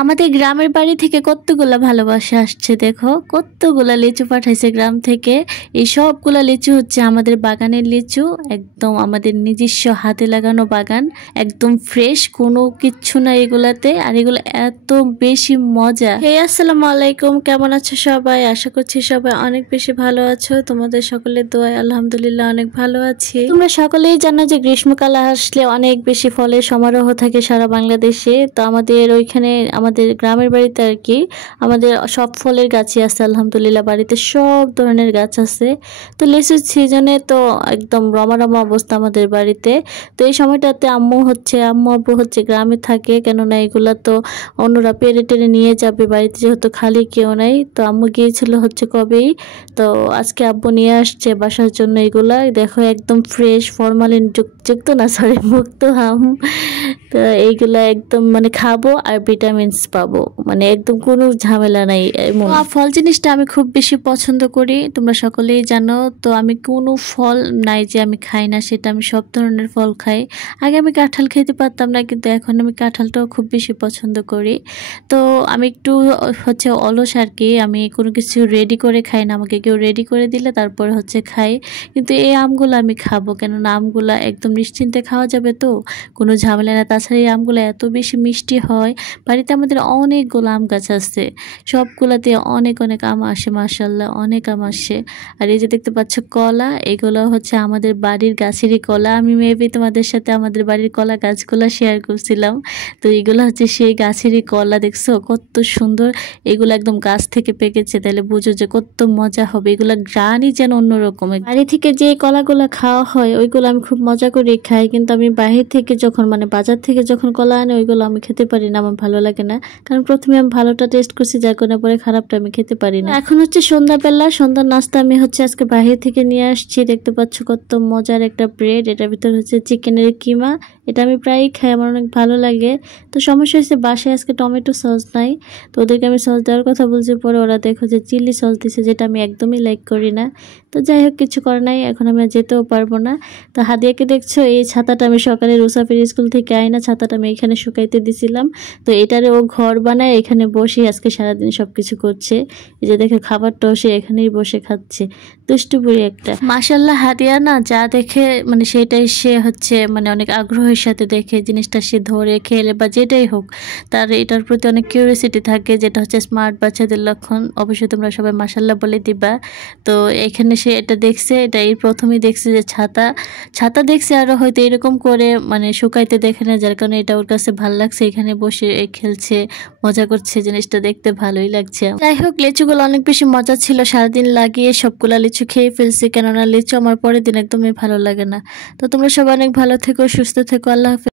আমাদের গ্রামের বাড়ি থেকে কতগুলা ভালোবাসা আসছে, দেখো কতগুলা লিচু পাঠাইছে গ্রাম থেকে। এই সবগুলা লিচু হচ্ছে আমাদের বাগানের লিচু, একদম আমাদের নিজস্ব হাতে লাগানো বাগান, একদম ফ্রেশ, কোনো কিচ্ছু না এগুলাতে। আর এগুলো এত বেশি মজা। এই আসসালামু আলাইকুম, কেমন আছো সবাই? আশা করছি সবাই অনেক বেশি ভালো আছো। তোমাদের সকলের দোয়ায় আলহামদুলিল্লাহ অনেক ভালো আছি। তোমরা সকলেই জানো যে গ্রীষ্মকাল আসলে অনেক বেশি ফলের সমারোহ থাকে সারা বাংলাদেশে। তো আমাদের ওইখানে আমাদের গ্রামের বাড়িতে আর কি আমাদের সব ফলের গাছই আছে আলহামদুলিল্লাহ, বাড়িতে সব ধরনের গাছ আছে। তো লিচুর সিজনে তো একদম রমা অবস্থা আমাদের বাড়িতে। তো এই সময়টাতে আম্মু আব্বু হচ্ছে গ্রামে থাকে, কেননা এগুলা তো অন্যরা পেরে টেরে নিয়ে যাবে, বাড়িতে যেহেতু খালি কেউ নাই। তো আম্মু গিয়েছিল হচ্ছে কবেই, তো আজকে আব্বু নিয়ে আসছে বাসার জন্য এগুলা। দেখো একদম ফ্রেশ, ফরমালিন যুক্ত না, সরি, মুক্ত আম। তো এইগুলা একদম মানে খাবো আর ভিটামিনস পাবো, মানে একদম কোনো ঝামেলা নাই। ফল জিনিসটা আমি খুব বেশি পছন্দ করি, তোমরা সকলেই জানো। তো আমি কোনো ফল নাই যে আমি খাই না, সেটা আমি সব ধরনের ফল খাই। আগে আমি কাঁঠাল খেতে পারতাম না, কিন্তু এখন আমি কাঁঠালটাও খুব বেশি পছন্দ করি। তো আমি একটু হচ্ছে অলস আর কি, আমি কোনো কিছু রেডি করে খাই না, আমাকে কেউ রেডি করে দিলে তারপরে হচ্ছে খাই। কিন্তু এই আমগুলো আমি খাবো, কেননা আমগুলো একদম নিশ্চিন্তে খাওয়া যাবে, তো কোনো ঝামেলা না। তাছাড়া এই আমগুলো এত বেশি মিষ্টি হয়। বাড়িতে আমাদের অনেকগুলো আম গাছ আছে, সবগুলাতে অনেক অনেক আম আসে, মাশাআল্লাহ অনেক আম আসে। আর এই যে দেখতে পাচ্ছ কলা, এগুলো হচ্ছে আমাদের বাড়ির গাছেরই কলা। আমি মেবি তোমাদের সাথে আমাদের বাড়ির কলা গাছগুলা শেয়ার করছিলাম। তো এগুলো হচ্ছে সেই গাছেরই কলা, দেখছো কত সুন্দর। এগুলো একদম গাছ থেকে পেকেছে, তাহলে বুঝো যে কত মজা হবে। এগুলা গ্রানই যেন অন্যরকম। বাড়ি থেকে যে কলাগুলো খাওয়া হয় ওইগুলো আমি খুব মজা করে খাই, কিন্তু আমি বাহির থেকে যখন মানে বাজার থেকে যখন কলা আনে ওইগুলো আমি খেতে পারি না, আমার ভালো লাগে না। কারণ প্রথমে আমি ভালোটা টেস্ট করছি, যার কারণে পরে খারাপটা আমি খেতে পারি না। এখন হচ্ছে সন্ধ্যাবেলা, সন্ধ্যার নাস্তা আমি হচ্ছে আজকে বাহির থেকে নিয়ে আসছি। দেখতে পাচ্ছ কত মজার একটা ব্রেড, এটার ভিতর হচ্ছে চিকেনের কিমা। এটা আমি প্রায়ই খাই, আমার অনেক ভালো লাগে। তো সমস্যা হয়েছে বাসায় আজকে টমেটো সস নাই, তো ওদেরকে আমি সস দেওয়ার কথা বলছি, পরে ওরা দেখো যে চিলি সস দিছে, যেটা আমি একদমই লাইক করি না। তো যাই হোক, কিছু করার নাই, এখন আমি যেতেও পারবো না। তো হাদিয়াকে দেখছো, এই ছাতাটা আমি সকালে রুসাফির স্কুল থেকে আইনা ছাতাটা আমি এখানে শুকাইতে দিছিলাম। তো এটারে ও ঘর বানায় এখানে বসে আজকে সারাদিন সবকিছু করছে। এই যে দেখো খাবারটাও সে এখানেই বসে খাচ্ছে, দুষ্টু বুড়ি একটা। মাশাআল্লাহ, হাদিয়া না যা দেখে মানে সেটাই সে হচ্ছে মানে অনেক আগ্রহের সাথে দেখে জিনিসটা, সে ধরে খেলে বা যেটাই হোক, তার এটার প্রতি অনেক কিউরিয়াসিটি থাকে, যেটা হচ্ছে স্মার্ট বাচ্চাদের লক্ষণ। অবশ্যই তোমরা সবাই মাশাআল্লাহ বলে দিবা। তো এখানে সে এটা দেখছে, এটা এই প্রথমেই দেখছে যে ছাতা দেখছে, আরো হয়তো এরকম করে মানে শুকাইতে দেখে না, যার কারণে এটা ওর কাছে ভালো লাগছে। এখানে বসে খেলছে, মজা করছে, জিনিসটা দেখতে ভালোই লাগছে। যাই হোক, লিচুগুলো অনেক বেশি মজা ছিল, সারাদিন লাগিয়ে সবগুলা লিচু খেয়ে ফেলছি, কেননা লিচু আমার পরের দিন একদমই ভালো লাগে না। তো তোমরা সবাই অনেক ভালো থেকো, সুস্থ থেকো, আল্লাহ হাফেজ।